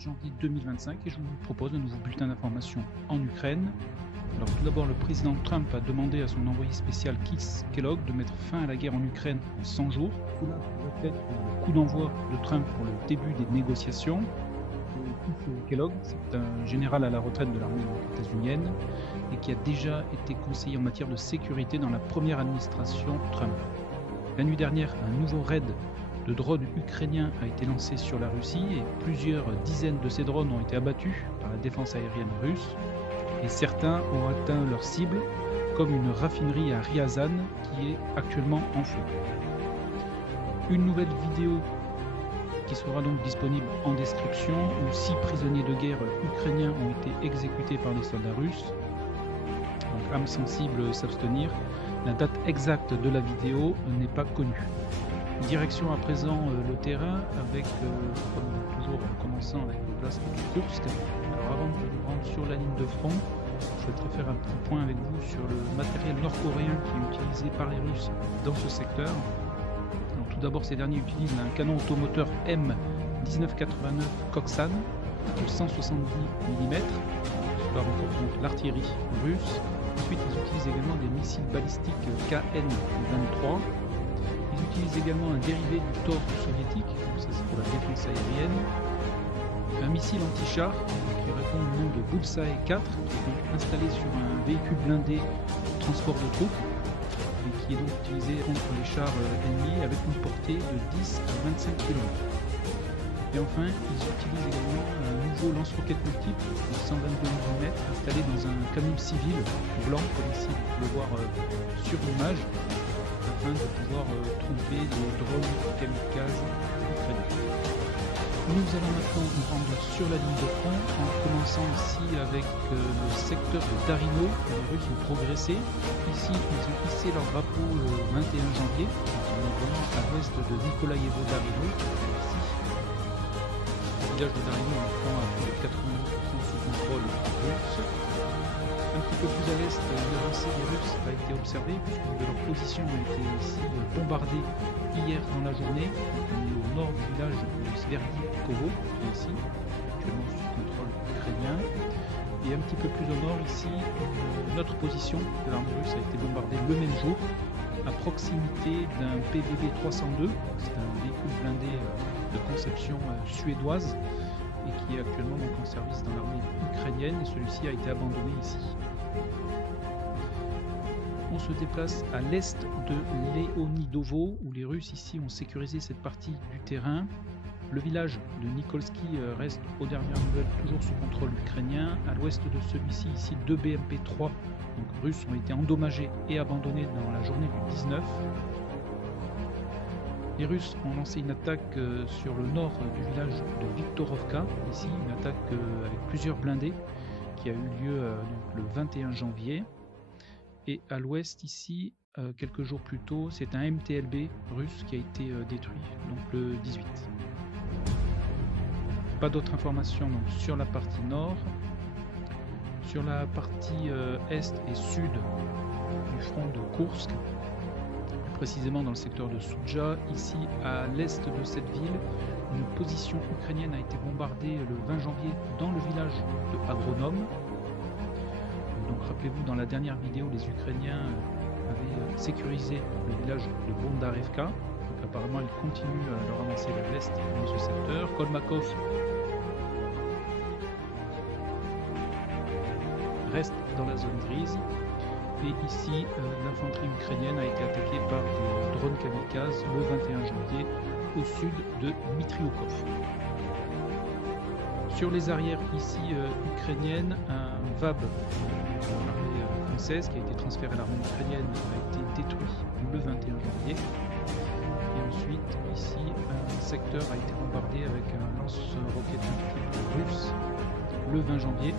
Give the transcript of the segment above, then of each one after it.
janvier 2025 et je vous propose un nouveau bulletin d'information en Ukraine. Alors tout d'abord, le président Trump a demandé à son envoyé spécial Keith Kellogg de mettre fin à la guerre en Ukraine en 100 jours. Cela reflète le coup d'envoi de Trump pour le début des négociations. Keith Kellogg, c'est un général à la retraite de l'armée états-unienne et qui a déjà été conseiller en matière de sécurité dans la première administration Trump. La nuit dernière, un nouveau raid de drones ukrainiens a été lancé sur la Russie et plusieurs dizaines de ces drones ont été abattus par la défense aérienne russe et certains ont atteint leur cible comme une raffinerie à Ryazan qui est actuellement en feu. Une nouvelle vidéo qui sera donc disponible en description où 6 prisonniers de guerre ukrainiens ont été exécutés par des soldats russes. Donc âme sensible s'abstenir. La date exacte de la vidéo n'est pas connue. Direction à présent le terrain avec, comme toujours en commençant avec le blast de Kursk. Alors avant de nous rendre sur la ligne de front, je souhaiterais faire un petit point avec vous sur le matériel nord-coréen qui est utilisé par les Russes dans ce secteur. Alors, tout d'abord, ces derniers utilisent un canon automoteur M1989 Koksan de 170 mm. Cela renforce l'artillerie russe. Ensuite, ils utilisent également des missiles balistiques KN-23. Ils utilisent également un dérivé du Tor soviétique, donc ça c'est pour la défense aérienne. Un missile anti-char qui répond au nom de Bullseye 4, qui est donc installé sur un véhicule blindé de transport de troupes et qui est donc utilisé contre les chars ennemis avec une portée de 10 à 25 km. Et enfin, ils utilisent également un nouveau lance-roquette multiple de 122 mm installé dans un camion civil blanc, comme ici vous pouvez le voir sur l'image, afin de pouvoir tromper les drones kamikazes ukrainiens. Nous allons maintenant nous rendre sur la ligne de front en commençant ici avec le secteur de Darino où les Russes ont progressé. Ici, ils ont hissé leur drapeau le 21 janvier, donc on est vraiment à l'ouest de Nikolaïevo-Darino. Ici, le village de Darino prend à plus de 90% sous contrôle russe. Un petit peu plus à l'est, une avancée des Russes a été observée puisque leur position a été ici bombardée hier dans la journée. On est au nord du village de Sverdikovo, qui est ici, actuellement sous contrôle ukrainien. Et un petit peu plus au nord ici, notre position de l'armée russe a été bombardée le même jour à proximité d'un PVB 302, c'est un véhicule blindé de conception suédoise et qui est actuellement donc en service dans l'armée ukrainienne et celui-ci a été abandonné ici. On se déplace à l'est de Leonidovo où les Russes ici ont sécurisé cette partie du terrain. Le village de Nikolski reste aux dernières nouvelles toujours sous contrôle ukrainien. À l'ouest de celui-ci, ici 2 BMP-3 donc russes ont été endommagés et abandonnés dans la journée du 19. Les Russes ont lancé une attaque sur le nord du village de Viktorovka, ici une attaque avec plusieurs blindés qui a eu lieu donc, le 21 janvier. Et à l'ouest ici, quelques jours plus tôt, c'est un MTLB russe qui a été détruit, donc le 18. Pas d'autres informations donc, sur la partie nord. Sur la partie est et sud du front de Kursk, précisément dans le secteur de Soudja, ici à l'est de cette ville, une position ukrainienne a été bombardée le 20 janvier dans le village de Agronome. Donc rappelez-vous, dans la dernière vidéo, les Ukrainiens avaient sécurisé le village de Bondarevka. Donc apparemment, ils continuent à leur avancer vers l'est dans ce secteur. Kolmakov reste dans la zone grise. Et ici, l'infanterie ukrainienne a été attaquée par des drones kamikazes le 21 janvier au sud de Mitriokov. Sur les arrières ici ukrainiennes, un VAB de l'armée française qui a été transféré à l'armée ukrainienne a été détruit le 21 janvier. Et ensuite, ici, un secteur a été bombardé avec un lance-roquette multiple russe le 20 janvier.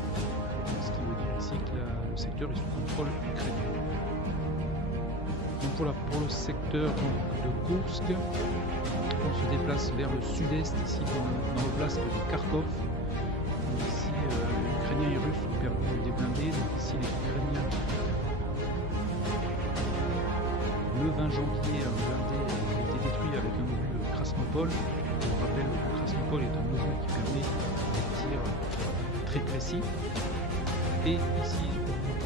Ce qui veut dire ici que le secteur est sous contrôle ukrainien. Donc voilà pour le secteur de Kursk. On se déplace vers le sud-est, ici dans l'oblast de Kharkov. Ici, Ukrainiens et Russes ont perdu des blindés. Donc ici, les Ukrainiens, le 20 janvier, un blindé a été détruit avec un obus Krasnopol. Je vous rappelle que Krasnopol est un obus qui permet des tirs très précis. Et ici,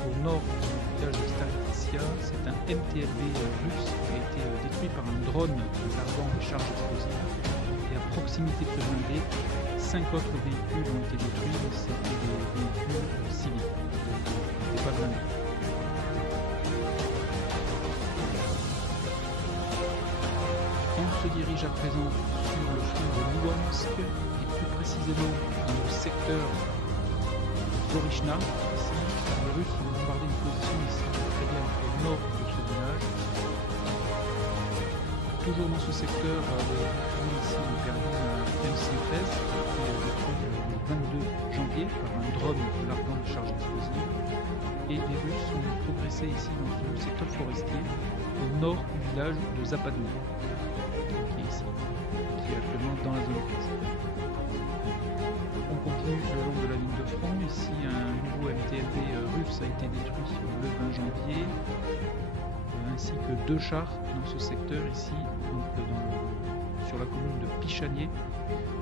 au nord du village de Staritsia, c'est un MTLB russe qui a été détruit par un drone larguant des charges explosives. Et à proximité de ce blindé, 5 autres véhicules ont été détruits, mais c'était des véhicules civils. C'était pas blindé. On se dirige à présent sur le front de Luhansk et plus précisément dans le secteur Zorichna. Ici, les Russes ont bombardé une position ici très bien au nord de ce village. Toujours dans ce secteur, les Ukrainiens ici ont perdu un MC-13 qui a été détruit le 22 janvier par un drone larguant des charges explosives. Et les Russes ont progressé ici dans ce secteur forestier au nord du village de Zapadny, qui est ici, qui est actuellement dans la zone grise. On continue le long de la ligne de front. Ici, un nouveau MTLB russe a été détruit le 20 janvier, ainsi que 2 chars dans ce secteur ici, donc sur la commune de Pichanier.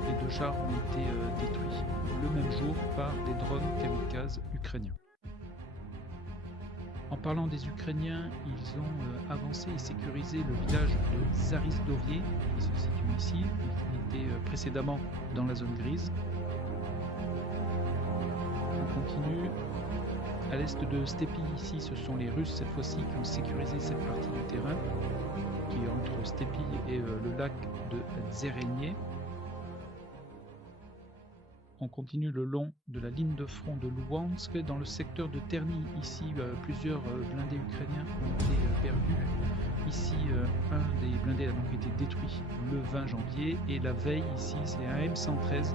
Les 2 chars ont été détruits le même jour par des drones kamikazes ukrainiens. En parlant des Ukrainiens, ils ont avancé et sécurisé le village de Zarisdovier, qui se situe ici, qui était précédemment dans la zone grise. On continue. À l'est de Stepi, ici, ce sont les Russes cette fois-ci qui ont sécurisé cette partie du terrain, qui est entre Stepi et le lac de Zerenie. On continue le long de la ligne de front de Luhansk. Dans le secteur de Terny, ici, plusieurs blindés ukrainiens ont été perdus. Ici, un des blindés a donc été détruit le 20 janvier. Et la veille, ici, c'est un M113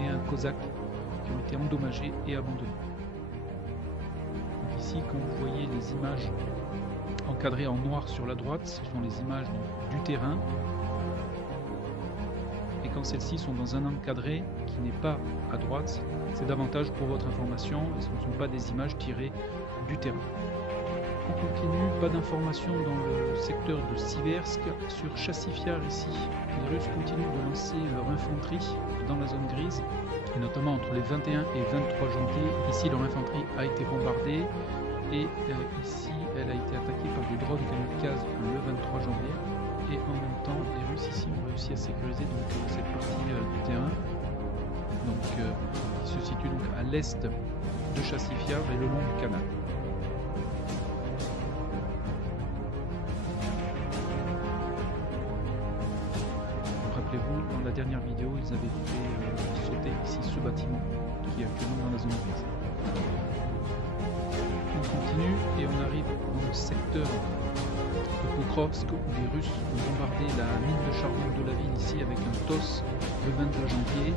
et un Kozak qui ont été endommagés et abandonnés. Donc ici, quand vous voyez les images encadrées en noir sur la droite, ce sont les images du terrain. Et quand celles-ci sont dans un encadré qui n'est pas à droite, c'est davantage pour votre information, et ce ne sont pas des images tirées du terrain. On continue, pas d'informations dans le secteur de Siversk. Sur Chassifiar ici, les Russes continuent de lancer leur infanterie dans la zone grise, et notamment entre les 21 et 23 janvier. Ici, leur infanterie a été bombardée, et ici, elle a été attaquée par des drones kamikazes le 23 janvier. Et en même temps, les Russes ici ont réussi à sécuriser donc, cette partie du terrain, donc, qui se situe donc à l'est de Chassifiar et le long du canal. Rappelez-vous, dans la dernière vidéo, ils avaient fait sauter ici ce bâtiment qui est actuellement dans la zone grise. On continue et on arrive dans le secteur de Pokrovsk où les Russes ont bombardé la mine de charbon de la ville ici avec un TOS le 22 janvier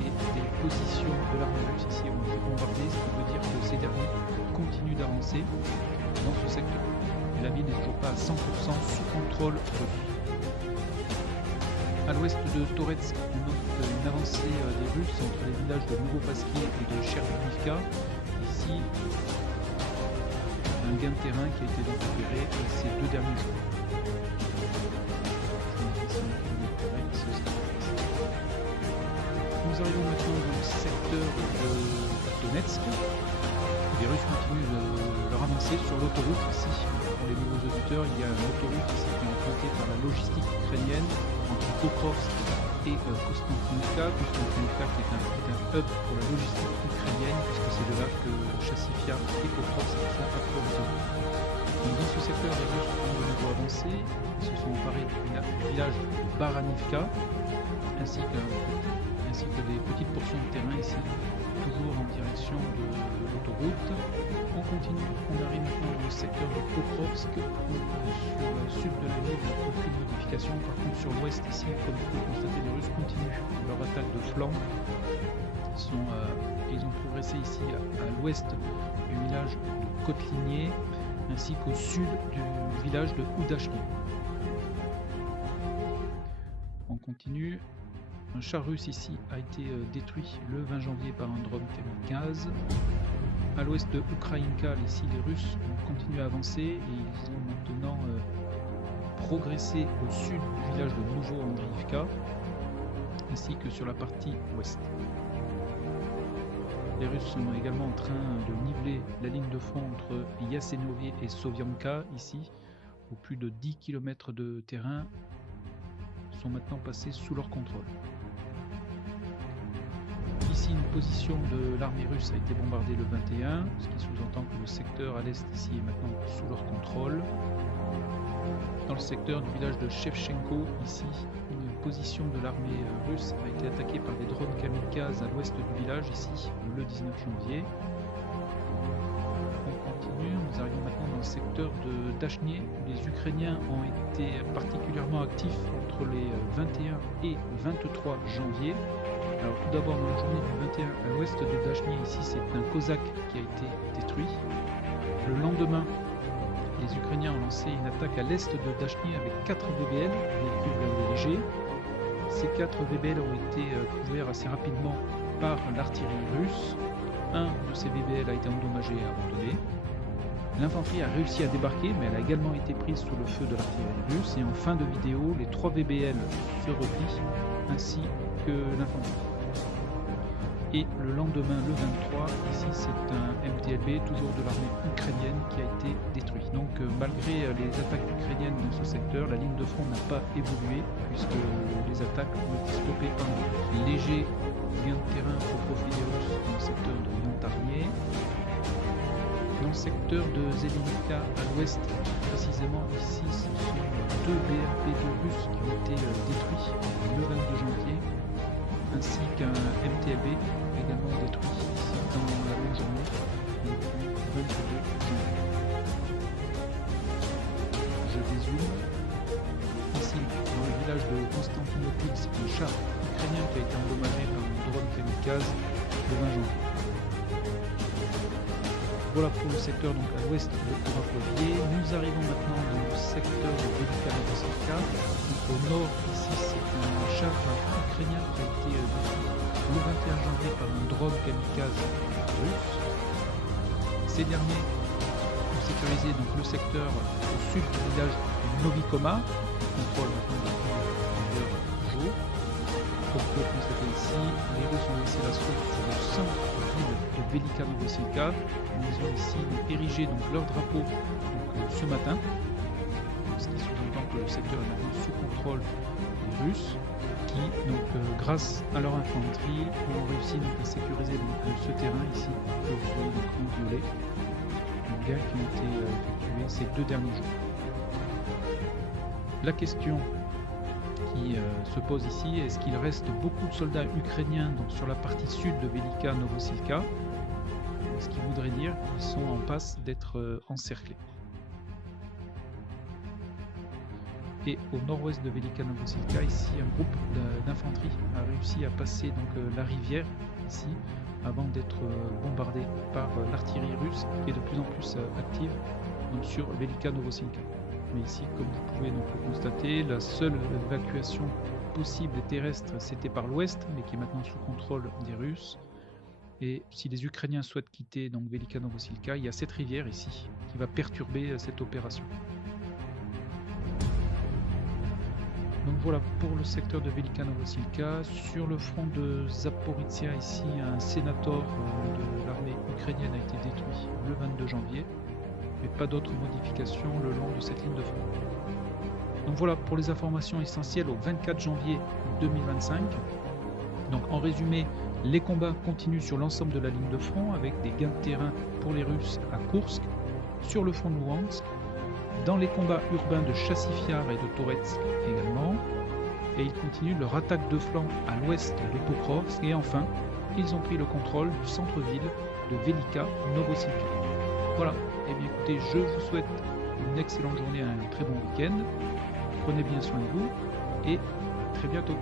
et les positions de l'armée russe ici ont été bombardées, ce qui veut dire que ces derniers continuent d'avancer dans ce secteur. Et la ville n'est toujours pas à 100% sous contrôle russe. À l'ouest de Toretsk, on note une avancée des Russes entre les villages de Novopaski et de Chernivka. Ici, un gain de terrain qui a été récupéré ces 2 derniers jours. Nous arrivons maintenant dans le secteur de Donetsk. Les Russes continuent leur avancée sur l'autoroute ici. Pour les nouveaux auditeurs, il y a une autoroute ici qui est empruntée par la logistique ukrainienne entre Pokrovsk et Konstantinivka. Konstantinivka qui est un hub pour la logistique ukrainienne, puisque c'est de là que Chassifiar et Pokrovsk sont approvisionnés. Dans ce secteur, les Russes ont de nouveau avancé. Ils se sont emparés du village de Baranivka, ainsi que des petites portions de terrain ici, toujours en direction de l'autoroute. On continue, on arrive maintenant dans le secteur de Pokrovsk, où sur le sud de la ville, aucune modification. Par contre, sur l'ouest ici, comme vous pouvez constater, les Russes continuent leur attaque de flanc. Ils ont progressé ici à l'ouest du village de Kotlinier, ainsi qu'au sud du village de Oudachny. On continue. Un char russe ici a été détruit le 20 janvier par un drone kamikaze. À l'ouest de Ukrainka, ici les Russes ont continué à avancer et ils ont maintenant progresser au sud du village de Novo-Andriivka, ainsi que sur la partie ouest. Les Russes sont également en train de niveler la ligne de front entre Yasenovie et Sovianka, ici, où plus de 10 km de terrain sont maintenant passés sous leur contrôle. Ici, une position de l'armée russe a été bombardée le 21, ce qui sous-entend que le secteur à l'est ici est maintenant sous leur contrôle. Dans le secteur du village de Shevchenko, ici, une position de l'armée russe a été attaquée par des drones kamikazes à l'ouest du village, ici, le 19 janvier. On continue, nous arrivons maintenant dans le secteur de Dachny, où les Ukrainiens ont été particulièrement actifs entre les 21 et 23 janvier. Alors tout d'abord, dans la journée du 21 à l'ouest de Dachny, ici, c'est un Cosaque qui a été détruit. Le lendemain, les Ukrainiens ont lancé une attaque à l'est de Dachny avec 4 VBL, véhicules blindés légers. Ces 4 VBL ont été couverts assez rapidement par l'artillerie russe. Un de ces VBL a été endommagé et abandonné. L'infanterie a réussi à débarquer, mais elle a également été prise sous le feu de l'artillerie russe. Et en fin de vidéo, les 3 VBL se replient, ainsi que l'infanterie. Et le lendemain, le 23, ici c'est un MTLB, toujours de l'armée ukrainienne, qui a été détruit. Donc malgré les attaques ukrainiennes dans ce secteur, la ligne de front n'a pas évolué, puisque les attaques ont été stoppées par un léger gain de terrain au profit des Russes dans le secteur de Yantarnier. Dans le secteur de Zelenivka à l'ouest, précisément ici, ce sont 2 BRP-2 russes qui ont été détruits le 22 janvier, ainsi qu'un MTLB également détruit ici dans la même journée, le 22 janvier. Je dézoome. Ici, dans le village de Constantinople, c'est un char ukrainien qui a été endommagé par un drone kamikaze le 20 janvier. Voilà pour le secteur donc à l'ouest de Kurapovier. Nous arrivons maintenant dans le secteur de Velika Novosivka. Au nord, ici, c'est un char ukrainien qui a été détruit le 21 janvier par un drone kamikaze russe. Ces derniers ont sécurisé donc le secteur au sud du village de Novikoma, qui contrôle maintenant depuis plusieurs jours. Comme vous pouvez constater ici, les Russes ont laissé l'assaut sur le centre-ville de Velika Novosivka. Ils ont ici érigé donc leur drapeau ce matin, ce qui sous-entend que le secteur est maintenant sous contrôle des Russes, qui donc grâce à leur infanterie ont réussi donc à sécuriser donc, ce terrain ici que vous voyez donc en violet, les gains qui ont été effectués ces 2 derniers jours. La question qui se pose ici, est-ce qu'il reste beaucoup de soldats ukrainiens donc, sur la partie sud de Velika Novosivka, ce qui voudrait dire qu'ils sont en passe d'être encerclés. Et au nord-ouest de Velika Novosivka, ici un groupe d'infanterie a réussi à passer donc, la rivière ici avant d'être bombardé par l'artillerie russe qui est de plus en plus active donc, sur Velika Novosivka. Mais ici, comme vous pouvez donc le constater, la seule évacuation possible terrestre, c'était par l'ouest, mais qui est maintenant sous contrôle des Russes. Et si les Ukrainiens souhaitent quitter donc Velika Novosivka, il y a cette rivière ici qui va perturber cette opération. Donc voilà pour le secteur de Velika Novosivka. Sur le front de Zaporizhia, ici, un sénator de l'armée ukrainienne a été détruit le 22 janvier. Mais pas d'autres modifications le long de cette ligne de front. Donc voilà pour les informations essentielles au 24 janvier 2025. Donc en résumé, les combats continuent sur l'ensemble de la ligne de front avec des gains de terrain pour les Russes à Koursk, sur le front de Louhansk, dans les combats urbains de Chassifiar et de Toretsk également, et ils continuent leur attaque de flanc à l'ouest de Pokrovsk, et enfin, ils ont pris le contrôle du centre-ville de Velika Novosivka. Voilà, et bien écoutez, je vous souhaite une excellente journée, un très bon week-end, prenez bien soin de vous, et à très bientôt.